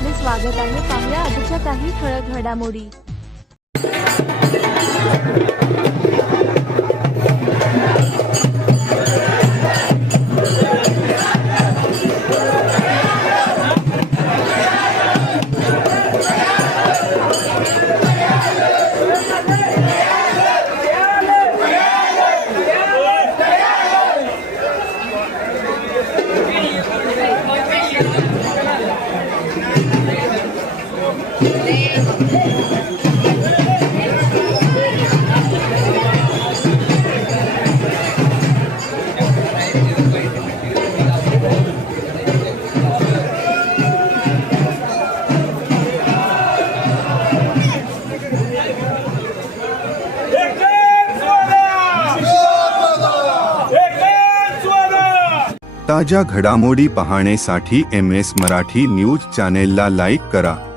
आपले स्वागत आहे पाहूया आजच्या काही ठळक घडामोडी Thank you. ताज्या घडामोडी पाहण्यासाठी एम एस मराठी न्यूज चॅनेलला लाईक करा